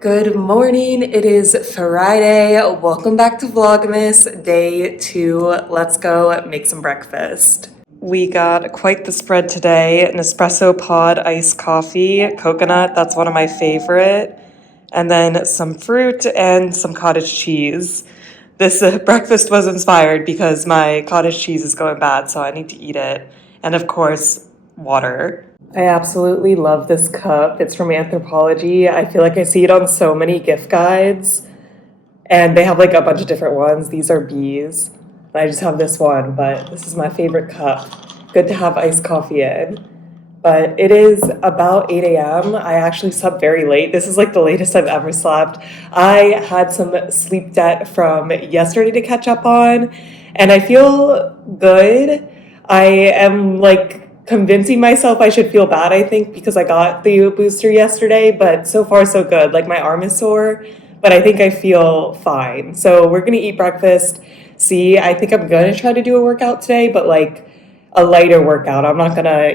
Good morning, it is Friday. Welcome back to Vlogmas, day 2. Let's go make some breakfast. We got quite the spread today. An espresso pod, iced coffee, coconut, that's one of my favorite. And then some fruit and some cottage cheese. This breakfast was inspired because my cottage cheese is going bad, so I need to eat it. And of course, water. I absolutely love this cup. It's from Anthropologie. I feel like I see it on so many gift guides. And they have like a bunch of different ones. These are bees. I just have this one, but this is my favorite cup. Good to have iced coffee in. But it is about 8 a.m. I actually slept very late. This is like the latest I've ever slept. I had some sleep debt from yesterday to catch up on, and I feel good. I am like convincing myself I should feel bad, I think, because I got the booster yesterday, but so far so good. Like my arm is sore, but I think I feel fine. So we're gonna eat breakfast. See, I think I'm gonna try to do a workout today, but like a lighter workout. I'm not gonna,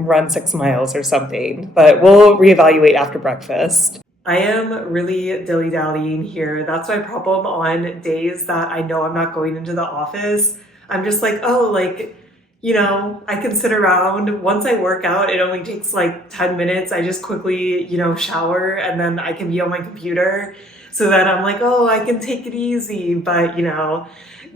run 6 miles or something, but we'll reevaluate after breakfast. I am really dilly-dallying here. That's my problem on days that I know I'm not going into the office. I'm just like, I can sit around. Once I work out, it only takes like 10 minutes. I just quickly, shower and then I can be on my computer. So then I'm like, oh, I can take it easy. But,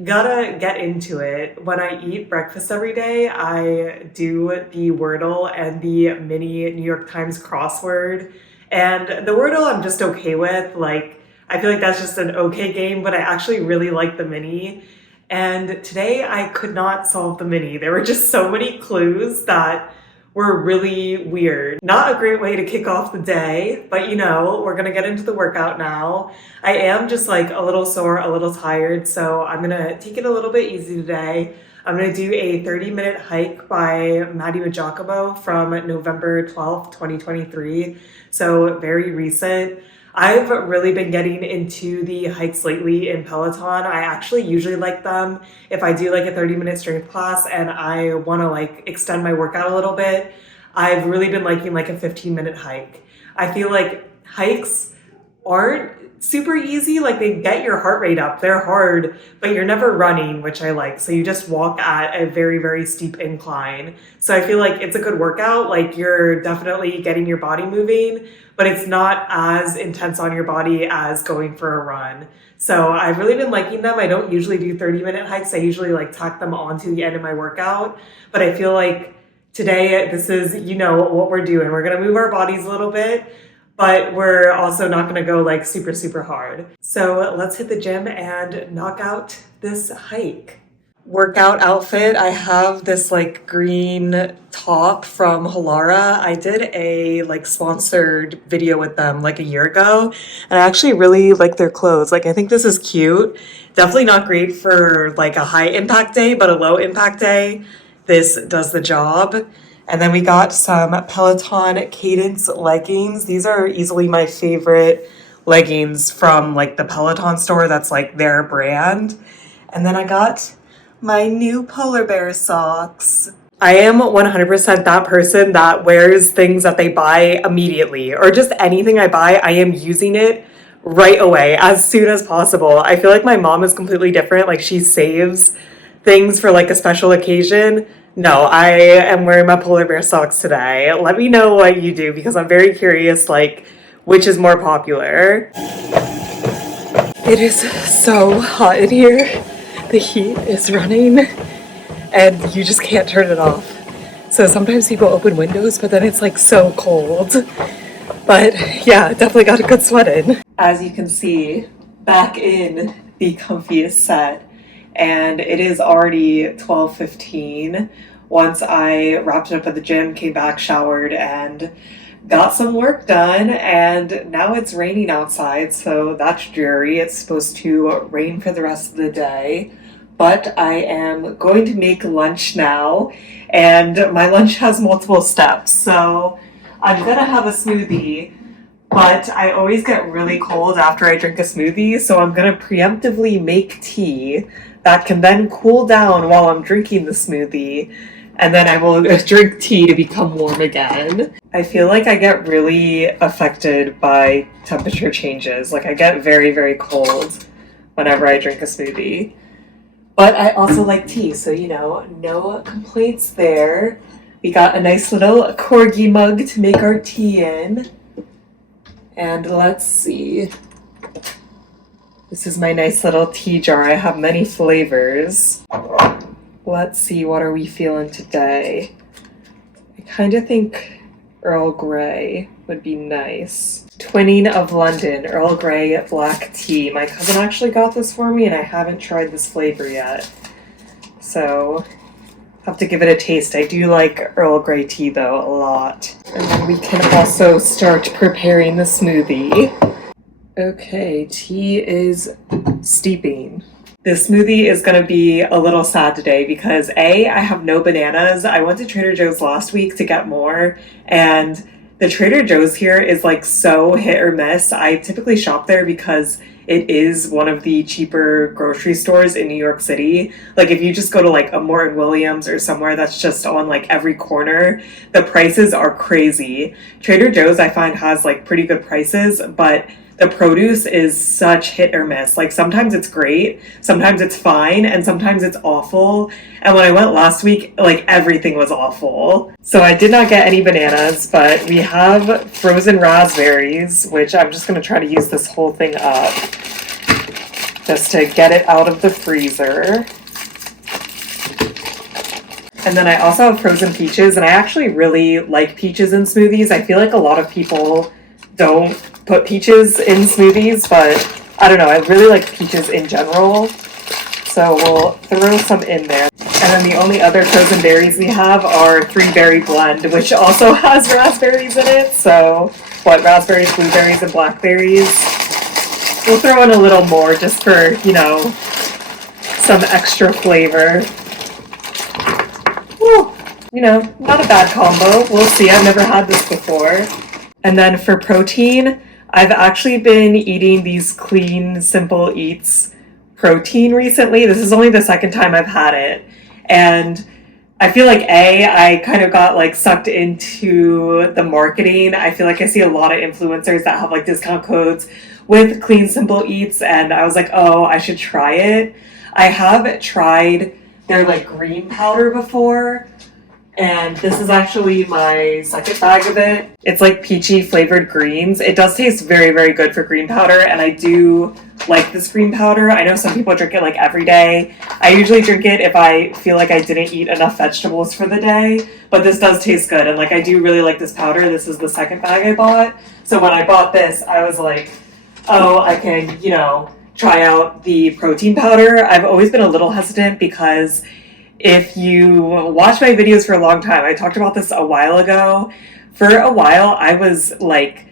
gotta get into it. When I eat breakfast every day, I do the Wordle and the mini New York Times crossword. And the Wordle I'm just okay with. Like, I feel like that's just an okay game, but I actually really like the mini. And today I could not solve the mini. There were just so many clues that were really weird. Not a great way to kick off the day, but we're gonna get into the workout now. I am just like a little sore, a little tired, so I'm gonna take it a little bit easy today. I'm gonna do a 30-minute hike by Maddie Giacomo from November 12th, 2023. So very recent. I've really been getting into the hikes lately in Peloton. I actually usually like them if I do like a 30-minute strength class and I want to like extend my workout a little bit. I've really been liking like a 15-minute hike. I feel like hikes aren't super easy. Like they get your heart rate up. They're hard, but you're never running, which I like. So you just walk at a very, very steep incline. So I feel like it's a good workout. Like you're definitely getting your body moving, but it's not as intense on your body as going for a run. So I've really been liking them. I don't usually do 30-minute hikes. I usually like tack them on to the end of my workout, but I feel like today this is, what we're doing. We're going to move our bodies a little bit, but we're also not going to go like super, super hard. So let's hit the gym and knock out this hike. Workout outfit, I have this like green top from Halara. I did a like sponsored video with them like a year ago, and I actually really like their clothes. Like I think this is cute. Definitely not great for like a high impact day, but a low impact day, this does the job. And then we got some Peloton Cadence leggings. These are easily my favorite leggings from like the Peloton store. That's like their brand. And then I got my new polar bear socks. I am 100% that person that wears things that they buy immediately, or just anything I buy, I am using it right away as soon as possible. I feel like my mom is completely different. Like she saves things for like a special occasion. No, I am wearing my polar bear socks today. Let me know what you do because I'm very curious, like, which is more popular. It is so hot in here. The heat is running and you just can't turn it off. So sometimes people open windows, but then it's like so cold. But yeah, definitely got a good sweat in. As you can see, back in the comfiest set. And it is already 12:15. Once I wrapped up at the gym, came back, showered, and got some work done. And now it's raining outside, so that's dreary. It's supposed to rain for the rest of the day. But I am going to make lunch now, and my lunch has multiple steps. So I'm gonna have a smoothie, but I always get really cold after I drink a smoothie, so I'm gonna preemptively make tea that can then cool down while I'm drinking the smoothie. and then I will drink tea to become warm again. I feel like I get really affected by temperature changes. Like I get very, very cold whenever I drink a smoothie. But I also like tea, so you know, no complaints there. We got a nice little corgi mug to make our tea in. And let's see. This is my nice little tea jar. I have many flavors. Let's see, what are we feeling today? I kind of think Earl Grey would be nice. Twinning of London, Earl Grey black tea. My cousin actually got this for me and I haven't tried this flavor yet. So, have to give it a taste. I do like Earl Grey tea though, a lot. And then we can also start preparing the smoothie. Okay, tea is steeping. This smoothie is going to be a little sad today because A, I have no bananas. I went to Trader Joe's last week to get more, and the Trader Joe's here is like so hit or miss. I typically shop there because it is one of the cheaper grocery stores in New York City. Like if you just go to like a Morton Williams or somewhere that's just on like every corner, the prices are crazy. Trader Joe's I find has like pretty good prices, but the produce is such hit or miss. Like sometimes it's great, sometimes it's fine, and sometimes it's awful. And when I went last week, like everything was awful. So I did not get any bananas, but we have frozen raspberries, which I'm just gonna try to use this whole thing up just to get it out of the freezer. And then I also have frozen peaches, and I actually really like peaches in smoothies. I feel like a lot of people don't put peaches in smoothies, but I don't know, I really like peaches in general, so we'll throw some in there. And then the only other frozen berries we have are 3-berry blend, which also has raspberries in it, so raspberries, blueberries, and blackberries. We'll throw in a little more just for, you know, some extra flavor. Woo, you know, not a bad combo. We'll see, I've never had this before. And then for protein, I've actually been eating these Clean Simple Eats protein recently. This is only the second time I've had it. And I feel like I kind of got like sucked into the marketing. I feel like I see a lot of influencers that have like discount codes with Clean Simple Eats, and I was like, oh, I should try it. I have tried their like green powder before, and this is actually my second bag of it. It's like peachy flavored greens. It does taste very, very good for green powder, and I do like this green powder. I know some people drink it like every day. I usually drink it if I feel like I didn't eat enough vegetables for the day, but this does taste good, and like I do really like this powder. This is the second bag I bought. So when I bought this, I was like, oh, I can, you know, try out the protein powder. I've always been a little hesitant because if you watch my videos for a long time, I talked about this a while ago. For a while, I was like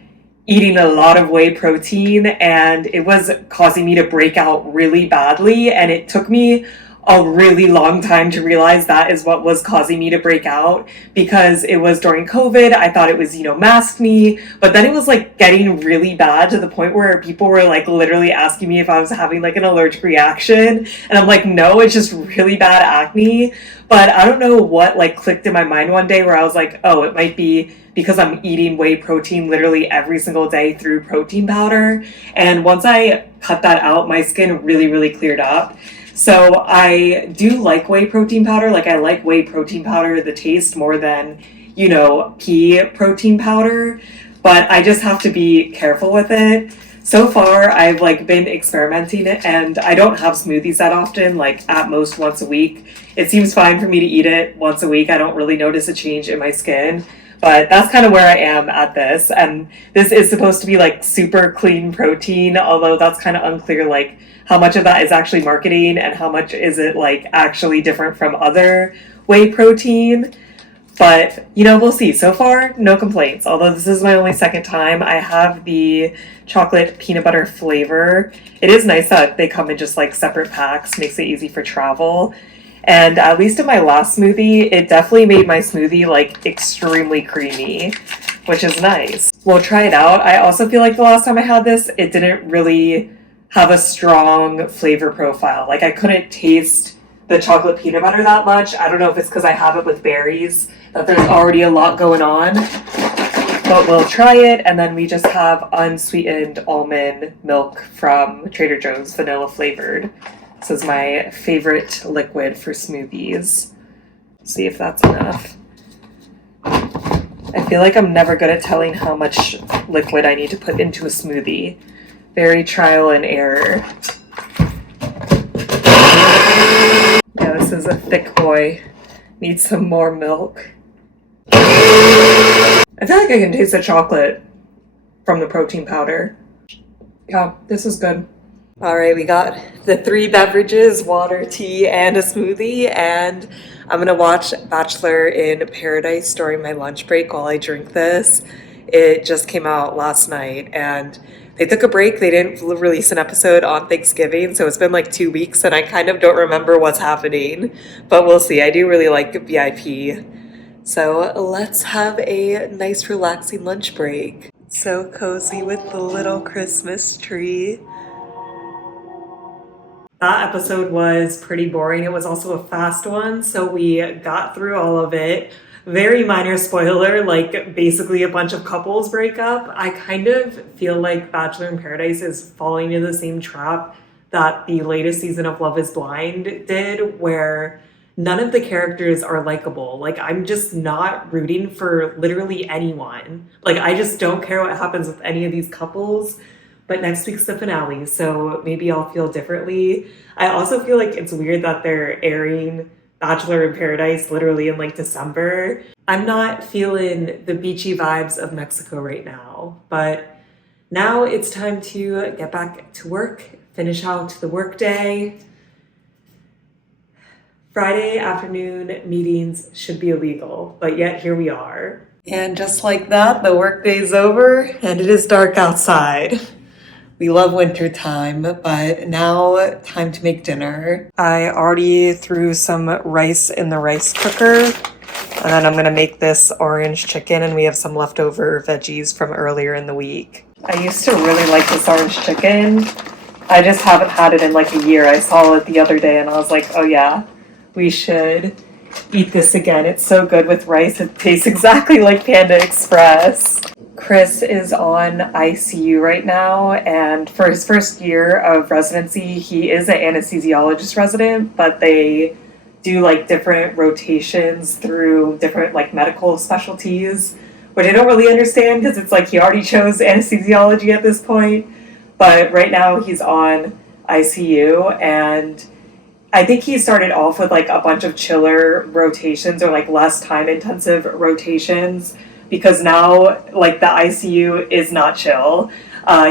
eating a lot of whey protein, and it was causing me to break out really badly. And it took me a really long time to realize that is what was causing me to break out, because it was during COVID. I thought it was, you know, masked me, but then it was like getting really bad to the point where people were like literally asking me if I was having like an allergic reaction. And I'm like, no, it's just really bad acne. But I don't know what like clicked in my mind one day where I was like, oh, it might be because I'm eating whey protein literally every single day through protein powder. And once I cut that out, my skin really, really cleared up. So I do like whey protein powder. Like I like whey protein powder, the taste, more than, you know, pea protein powder, but I just have to be careful with it. So far, I've like been experimenting it, and I don't have smoothies that often, like at most once a week. It seems fine for me to eat it once a week. I don't really notice a change in my skin, but that's kind of where I am at this. And this is supposed to be like super clean protein, although that's kind of unclear, like how much of that is actually marketing and how much is it like actually different from other whey protein. But, you know, we'll see. So far, no complaints. Although this is my only second time. I have the chocolate peanut butter flavor. It is nice that they come in just like separate packs, makes it easy for travel. And at least in my last smoothie, it definitely made my smoothie like extremely creamy, which is nice. We'll try it out. I also feel like the last time I had this, it didn't really have a strong flavor profile. Like I couldn't taste the chocolate peanut butter that much. I don't know if it's because I have it with berries, that there's already a lot going on. But we'll try it, and then we just have unsweetened almond milk from Trader Joe's, vanilla flavored. This is my favorite liquid for smoothies. See if that's enough. I feel like I'm never good at telling how much liquid I need to put into a smoothie. Very trial and error. Yeah, this is a thick boy. Needs some more milk. I feel like I can taste the chocolate from the protein powder. Yeah, this is good. All right, we got the 3 beverages, water, tea, and a smoothie, and I'm gonna watch Bachelor in Paradise during my lunch break while I drink this. It just came out last night, and they took a break. They didn't release an episode on Thanksgiving, so it's been like 2 weeks, and I kind of don't remember what's happening, but we'll see. I do really like VIP. So let's have a nice relaxing lunch break. So cozy with the little Christmas tree. That episode was pretty boring. It was also a fast one, so we got through all of it. Very minor spoiler, like basically a bunch of couples break up. I kind of feel like Bachelor in Paradise is falling into the same trap that the latest season of Love is Blind did, where none of the characters are likable. Like, I'm just not rooting for literally anyone. Like, I just don't care what happens with any of these couples. But next week's the finale, so maybe I'll feel differently. I also feel like it's weird that they're airing Bachelor in Paradise literally in like December. I'm not feeling the beachy vibes of Mexico right now, but now it's time to get back to work, finish out the workday. Friday afternoon meetings should be illegal, but yet here we are. And just like that, the workday's over and it is dark outside. We love winter time, but now time to make dinner. I already threw some rice in the rice cooker, and then I'm gonna make this orange chicken, and we have some leftover veggies from earlier in the week. I used to really like this orange chicken. I just haven't had it in like a year. I saw it the other day and I was like, oh yeah, we should eat this again. It's so good with rice. It tastes exactly like Panda Express. Chris is on ICU right now, and for his first year of residency, he is an anesthesiologist resident, but they do like different rotations through different like medical specialties, which I don't really understand because it's like he already chose anesthesiology at this point. But right now he's on ICU, and I think he started off with like a bunch of chiller rotations or like less time intensive rotations, because now like the ICU is not chill.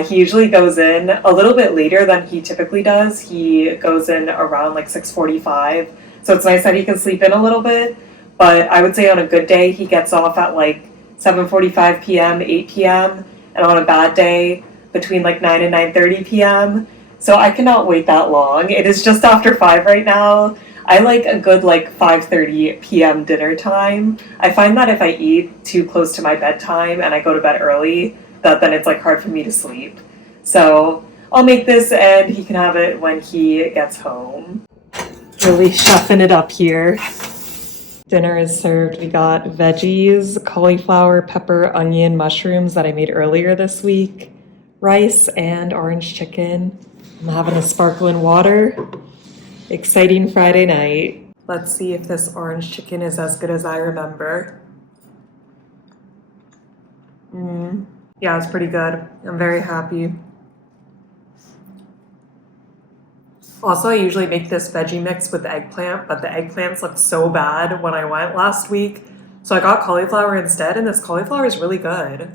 He usually goes in a little bit later than he typically does. He goes in around like 6:45. So it's nice that he can sleep in a little bit. But I would say on a good day, he gets off at like 7:45 p.m., 8 p.m. And on a bad day, between like 9 and 9:30 p.m. So I cannot wait that long. It is just after 5 right now. I like a good like 5:30 p.m. dinner time. I find that if I eat too close to my bedtime and I go to bed early, that then it's like hard for me to sleep. So I'll make this and he can have it when he gets home. Really chefing it up here. Dinner is served. We got veggies, cauliflower, pepper, onion, mushrooms that I made earlier this week, rice, and orange chicken. I'm having a sparkling water. Exciting Friday night. Let's see if this orange chicken is as good as I remember. Yeah, it's pretty good. I'm very happy. Also, I usually make this veggie mix with eggplant, but the eggplants looked so bad when I went last week. So I got cauliflower instead, and this cauliflower is really good.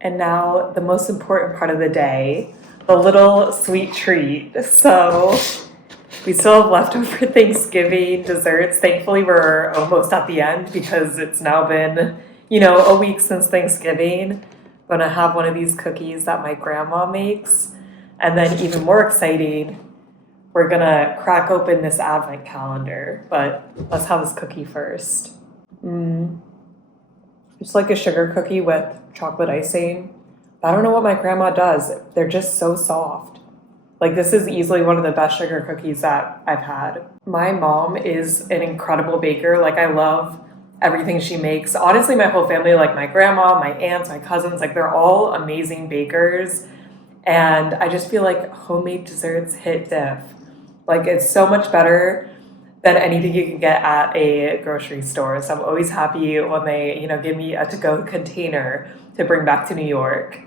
And now the most important part of the day, the little sweet treat. So we still have leftover Thanksgiving desserts. Thankfully, we're almost at the end because it's now been, a week since Thanksgiving. I'm gonna have one of these cookies that my grandma makes. And then even more exciting, we're gonna crack open this advent calendar. But let's have this cookie first. It's like a sugar cookie with chocolate icing. I don't know what my grandma does. They're just so soft. Like, this is easily one of the best sugar cookies that I've had. My mom is an incredible baker. Like, I love everything she makes. Honestly, my whole family, like my grandma, my aunts, my cousins, like they're all amazing bakers. And I just feel like homemade desserts hit diff. Like, it's so much better than anything you can get at a grocery store. So I'm always happy when they, give me a to-go container to bring back to New York.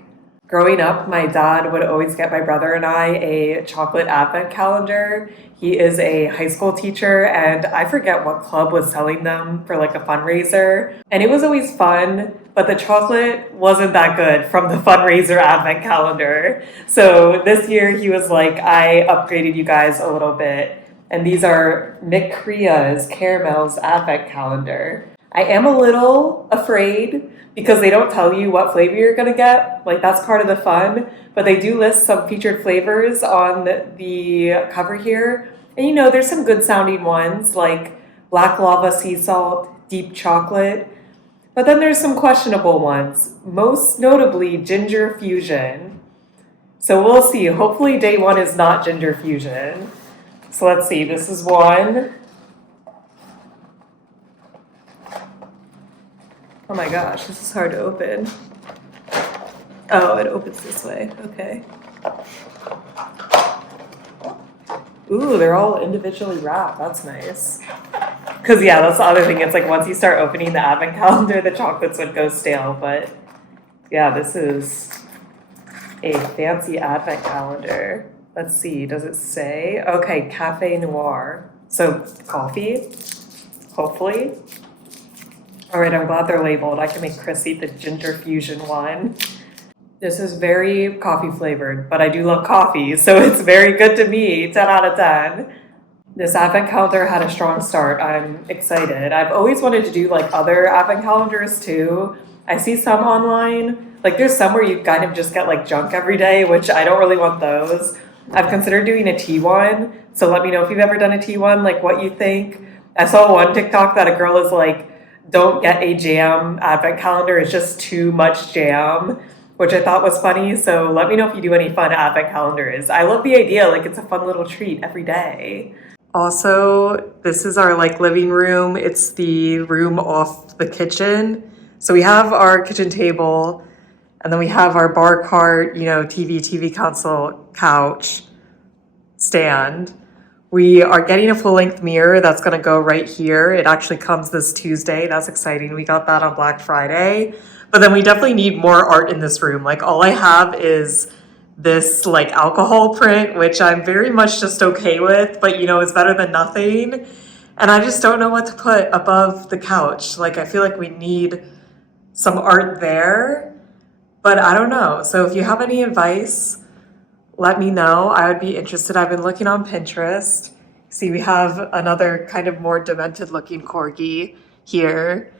Growing up, my dad would always get my brother and I a chocolate advent calendar. He is a high school teacher, and I forget what club was selling them for like a fundraiser. And it was always fun, but the chocolate wasn't that good from the fundraiser advent calendar. So this year he was like, I upgraded you guys a little bit. And these are McCrea's Caramel's advent calendar. I am a little afraid because they don't tell you what flavor you're gonna get. Like, that's part of the fun. But they do list some featured flavors on the cover here. And there's some good sounding ones like black lava sea salt, deep chocolate. But then there's some questionable ones, most notably ginger fusion. So we'll see. Hopefully day one is not ginger fusion. So let's see, this is one. Oh my gosh, this is hard to open. Oh, it opens this way, okay. Ooh, they're all individually wrapped, that's nice. Because yeah, that's the other thing, it's like once you start opening the advent calendar, the chocolates would go stale, but yeah, this is a fancy advent calendar. Let's see, does it say? Okay, Cafe Noir. So, coffee, hopefully. All right, I'm glad they're labeled. I can make Chris eat the ginger fusion one. This is very coffee flavored, but I do love coffee, so it's very good to me, 10 out of 10. This advent calendar had a strong start. I'm excited. I've always wanted to do like other advent calendars too. I see some online. Like, there's some where you kind of just get like junk every day, which I don't really want those. I've considered doing a tea one, so let me know if you've ever done a tea one, like what you think. I saw one TikTok that a girl is like, don't get a jam advent calendar, it's just too much jam, which I thought was funny. So let me know if you do any fun advent calendars. I love the idea, like it's a fun little treat every day. Also, this is our like living room. It's the room off the kitchen. So we have our kitchen table, and then we have our bar cart, TV console, couch, stand. We are getting a full-length mirror that's going to go right here. It actually comes this Tuesday. That's exciting. We got that on Black Friday. But then we definitely need more art in this room. Like, all I have is this like alcohol print, which I'm very much just okay with, but it's better than nothing. And I just don't know what to put above the couch. Like, I feel like we need some art there, but I don't know. So if you have any advice, let me know. I would be interested. I've been looking on Pinterest. See, we have another kind of more demented looking corgi here.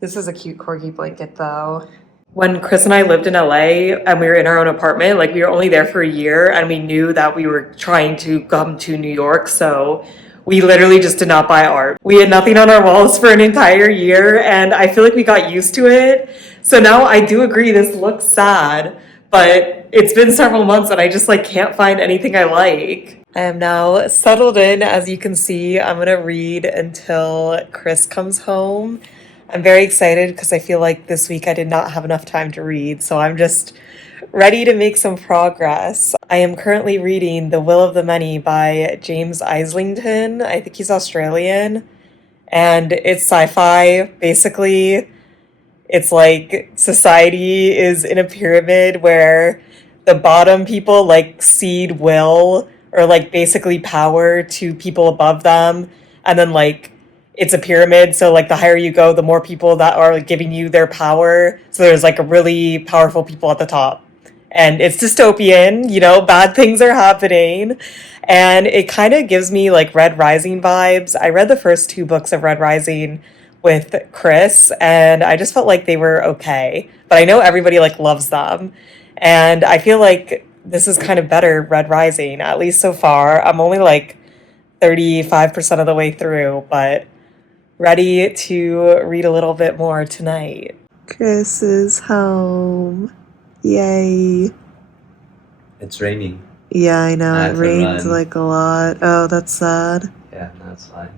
This is a cute corgi blanket though. When Chris and I lived in LA and we were in our own apartment, like we were only there for a year and we knew that we were trying to come to New York. So we literally just did not buy art. We had nothing on our walls for an entire year and I feel like we got used to it. So now I do agree this looks sad, but it's been several months and I just like can't find anything I like. I am now settled in. As you can see, I'm gonna read until Chris comes home. I'm very excited because I feel like this week I did not have enough time to read, so I'm just ready to make some progress. I am currently reading The Will of the Many by James Islington. I think he's Australian, and it's sci-fi. Basically, it's like society is in a pyramid where the bottom people like cede will or like basically power to people above them, and then like it's a pyramid, so like the higher you go, the more people that are like, giving you their power. So there's like a really powerful people at the top. And it's dystopian, bad things are happening. And it kind of gives me like Red Rising vibes. I read the first 2 books of Red Rising with Chris, and I just felt like they were okay. But I know everybody like loves them. And I feel like this is kind of better Red Rising, at least so far. I'm only like 35% of the way through, but ready to read a little bit more tonight. Chris is home. Yay. It's raining. Yeah, I know. I It have to rains run. like a lot. Oh, that's sad. Yeah, that's fine.